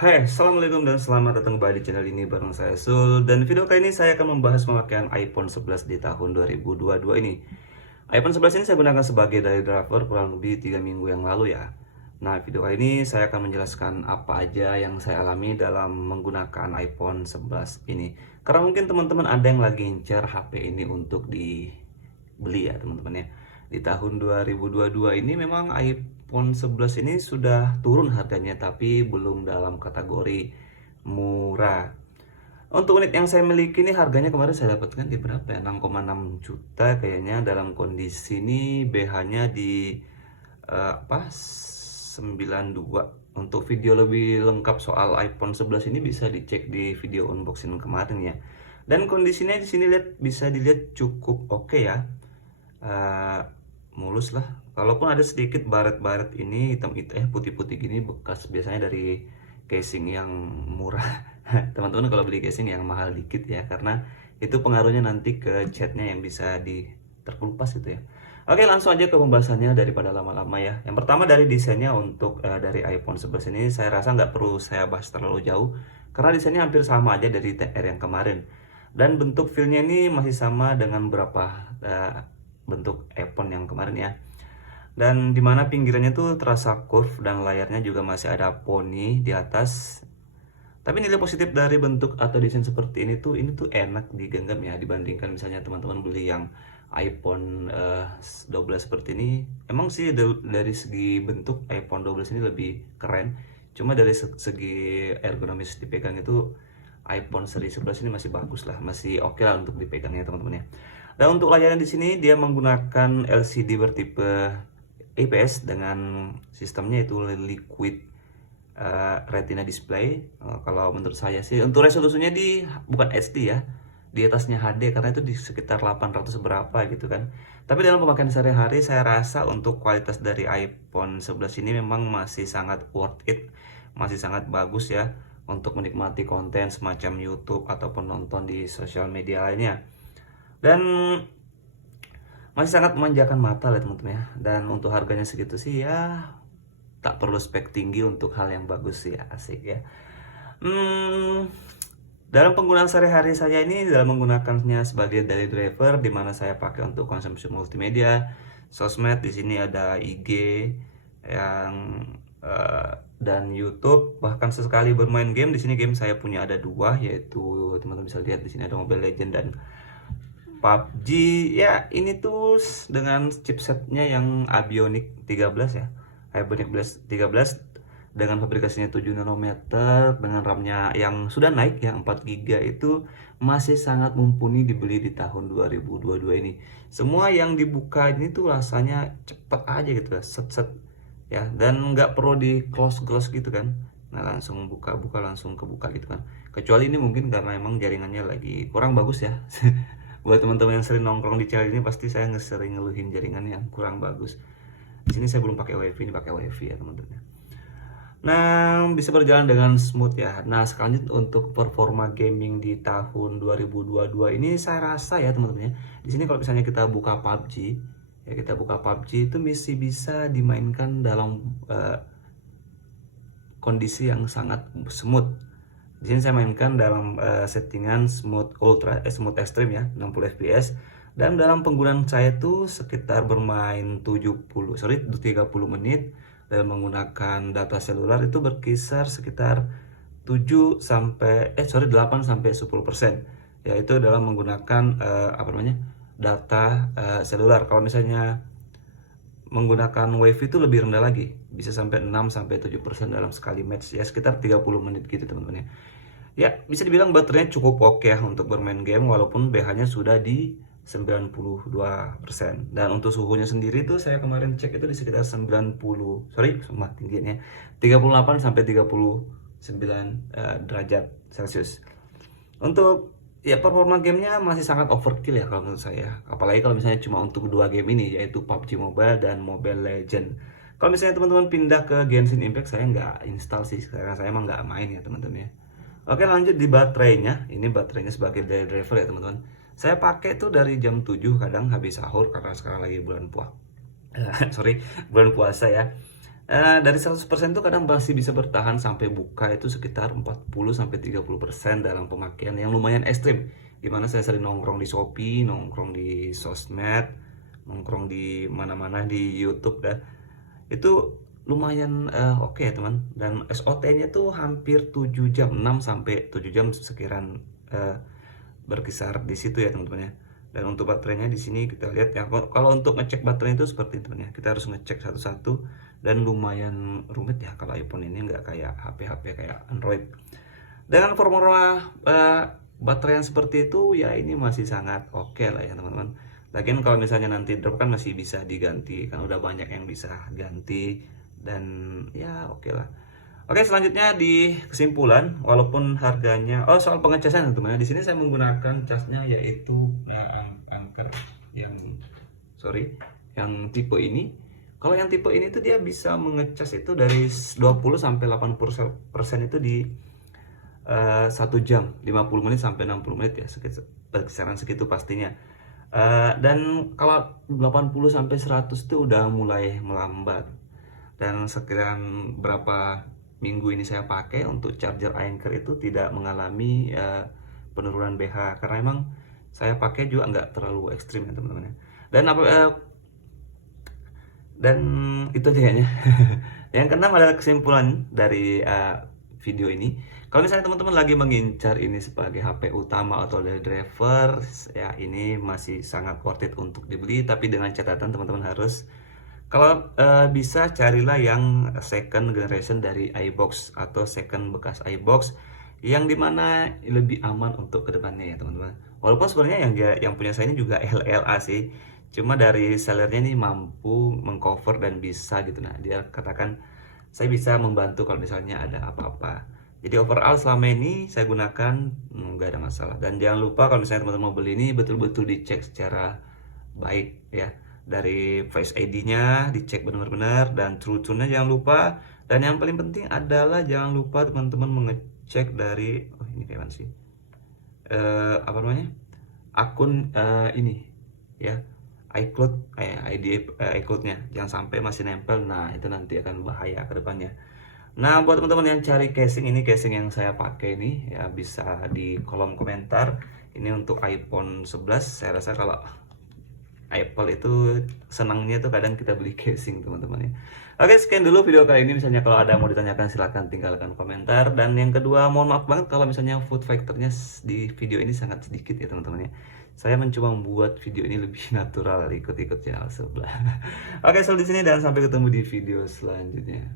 Hai, Assalamualaikum dan selamat datang kembali di channel ini bareng saya Sul. Dan video kali ini saya akan membahas pemakaian iPhone 11 di tahun 2022 ini. iPhone 11 ini saya gunakan sebagai daily driver kurang lebih 3 minggu yang lalu ya. Nah, video kali ini saya akan menjelaskan apa aja yang saya alami dalam menggunakan iPhone 11 ini. Karena mungkin teman-teman ada yang lagi incar HP ini untuk dibeli ya teman-teman ya. Di tahun 2022 ini memang iPhone 11 ini sudah turun harganya tapi belum dalam kategori murah. Untuk unit yang saya miliki ini harganya kemarin saya dapatkan di berapa ya? 6,6 juta kayaknya, dalam kondisi ini BH-nya di 92. Untuk video lebih lengkap soal iPhone 11 ini bisa dicek di video unboxing kemarin ya. Dan kondisinya di sini bisa dilihat cukup oke ya. Eh, Mulus lah. Kalaupun ada sedikit baret-baret ini hitam putih-putih gini bekas biasanya dari casing yang murah. Teman-teman kalau beli casing yang mahal dikit ya, karena itu pengaruhnya nanti ke catnya yang bisa terkelupas gitu ya. Oke, langsung aja ke pembahasannya daripada lama-lama ya. Yang pertama dari desainnya, untuk dari iPhone 11 ini saya rasa nggak perlu saya bahas terlalu jauh karena desainnya hampir sama aja dari TR yang kemarin. Dan bentuk feelnya ini masih sama dengan beberapa bentuk iPhone yang kemarin ya. Dan dimana pinggirannya tuh terasa curve dan layarnya juga masih ada poni di atas. Tapi nilai positif dari bentuk atau desain seperti ini tuh enak digenggam ya, dibandingkan misalnya teman-teman beli yang iPhone 12 seperti ini. Emang sih dari segi bentuk iPhone 12 ini lebih keren. Cuma dari segi ergonomis dipegang itu iPhone seri 11 ini masih bagus lah, masih oke lah untuk dipegangnya teman-teman ya. Dan untuk layarnya di sini dia menggunakan LCD bertipe IPS dengan sistemnya itu liquid retina display. Kalau menurut saya sih untuk resolusinya bukan HD ya, di atasnya HD karena itu di sekitar 800 berapa gitu kan. Tapi dalam pemakaian sehari-hari saya rasa untuk kualitas dari iPhone 11 ini memang masih sangat worth it, masih sangat bagus ya untuk menikmati konten semacam YouTube ataupun nonton di sosial media lainnya. Dan masih sangat memanjakan mata lah teman-teman ya. Dan untuk harganya segitu sih ya tak perlu spek tinggi untuk hal yang bagus sih ya, asik ya. Dalam penggunaan sehari-hari saya ini dalam menggunakannya sebagai daily driver, di mana saya pakai untuk konsumsi multimedia, sosmed. Di sini ada IG yang dan YouTube, bahkan sesekali bermain game. Di sini game saya punya ada dua, yaitu teman-teman bisa lihat di sini ada Mobile Legends dan PUBG ya. Ini tuh dengan chipsetnya yang Abionic 13 ya, Abionic 13 dengan fabrikasinya 7 nanometer dengan RAM-nya yang sudah naik ya 4 GB, itu masih sangat mumpuni dibeli di tahun 2022 ini. Semua yang dibuka ini tuh rasanya cepet aja gitu ya, set ya, dan nggak perlu di close gitu kan. Nah, langsung buka langsung kebuka gitu kan. Kecuali ini mungkin karena emang jaringannya lagi kurang bagus ya. Buat teman-teman yang sering nongkrong di channel ini pasti saya sering ngeluhin jaringan yang kurang bagus. Di sini saya belum pakai WiFi, ini pakai WiFi ya teman-teman. Nah, bisa berjalan dengan smooth ya. Nah, selanjutnya untuk performa gaming di tahun 2022 ini saya rasa ya teman-teman ya. Di sini kalau misalnya kita buka PUBG, ya kita buka PUBG itu masih bisa dimainkan dalam kondisi yang sangat smooth. Di sini saya mainkan dalam settingan smooth smooth extreme ya, 60 fps. Dan dalam penggunaan saya tuh sekitar bermain 30 menit dan menggunakan data seluler itu berkisar sekitar 8 sampai 10%, yaitu dalam menggunakan data seluler. Kalau misalnya menggunakan WiFi itu lebih rendah lagi, bisa sampai 6 sampai 7% dalam sekali match ya, sekitar 30 menit gitu teman-teman ya. Ya, bisa dibilang baterainya cukup oke ya untuk bermain game walaupun BH-nya sudah di 92%. Dan untuk suhunya sendiri tuh saya kemarin cek itu di sekitar 38 sampai 39 derajat Celcius. Untuk ya performa gamenya masih sangat overkill ya kalau menurut saya. Apalagi kalau misalnya cuma untuk dua game ini, yaitu PUBG Mobile dan Mobile Legend. Kalau misalnya teman-teman pindah ke Genshin Impact, saya nggak install sih, karena saya emang nggak main ya teman-teman ya. Oke, lanjut di baterainya. Ini baterainya sebagai daily driver ya teman-teman. Saya pakai tuh dari jam 7 kadang habis sahur karena sekarang lagi bulan bulan puasa ya. Dari 100% tuh kadang masih bisa bertahan sampai buka itu sekitar 40-30% dalam pemakaian yang lumayan ekstrim. Dimana saya sering nongkrong di Shopee, nongkrong di sosmed, nongkrong di mana-mana di YouTube dah. Itu lumayan oke ya teman. Dan SOT-nya tuh hampir 7 jam, 6 sampai 7 jam sekiraan berkisar di situ ya teman-teman ya. Dan untuk baterainya di sini kita lihat ya, kalau untuk ngecek baterai itu seperti itu ya, kita harus ngecek satu-satu dan lumayan rumit ya kalau iPhone ini, nggak kayak HP-HP kayak Android. Dengan formula baterai yang seperti itu ya, ini masih sangat oke lah ya teman-teman. Lagian kalau misalnya nanti drop kan masih bisa diganti, kan udah banyak yang bisa ganti dan ya oke lah. Oke, selanjutnya di kesimpulan, walaupun harganya, soal pengecasan teman-teman, di sini saya menggunakan casnya yaitu Anker yang yang tipe ini. Kalau yang tipe ini tuh dia bisa mengecas itu dari 20 sampai 80% itu di 1 jam, 50 menit sampai 60 menit ya, kisaran segitu pastinya. Dan kalau 80 sampai 100 itu udah mulai melambat. Dan sekiranya berapa minggu ini saya pakai untuk charger Anker itu tidak mengalami penurunan BH, karena emang saya pakai juga nggak terlalu ekstrim ya teman-teman. Dan itu aja kayaknya. Yang keenam adalah kesimpulan dari video ini. Kalau misalnya teman-teman lagi mengincar ini sebagai HP utama atau dari driver, ya ini masih sangat worth it untuk dibeli. Tapi dengan catatan teman-teman harus, kalau bisa carilah yang second generation dari iBox atau second bekas iBox, yang dimana lebih aman untuk kedepannya ya teman-teman. Walaupun sebenarnya yang punya saya ini juga LLA sih, cuma dari sellernya ini mampu mengcover dan bisa gitu. Nah dia katakan saya bisa membantu kalau misalnya ada apa-apa. Jadi overall selama ini saya gunakan nggak ada masalah. Dan jangan lupa kalau misalnya teman-teman mau beli ini betul-betul dicek secara baik ya. Dari Face ID-nya dicek benar-benar, dan true tune-nya jangan lupa. Dan yang paling penting adalah jangan lupa teman-teman mengecek dari ini kayak mana sih, apa namanya, akun ini ya, iCloud, ID iCloud-nya jangan sampai masih nempel. Nah itu nanti akan bahaya ke depannya. Nah buat teman-teman yang cari casing, ini casing yang saya pakai ini ya, bisa di kolom komentar. Ini untuk iPhone 11. Saya rasa kalau Apple itu senangnya tuh kadang kita beli casing teman-teman ya. Oke, sekian dulu video kali ini. Misalnya kalau ada yang mau ditanyakan silahkan tinggalkan komentar. Dan yang kedua, mohon maaf banget kalau misalnya food factornya di video ini sangat sedikit ya teman-teman ya. Saya mencoba membuat video ini lebih natural, ikut-ikut channel sebelah. Oke, sampai di sini dan sampai ketemu di video selanjutnya.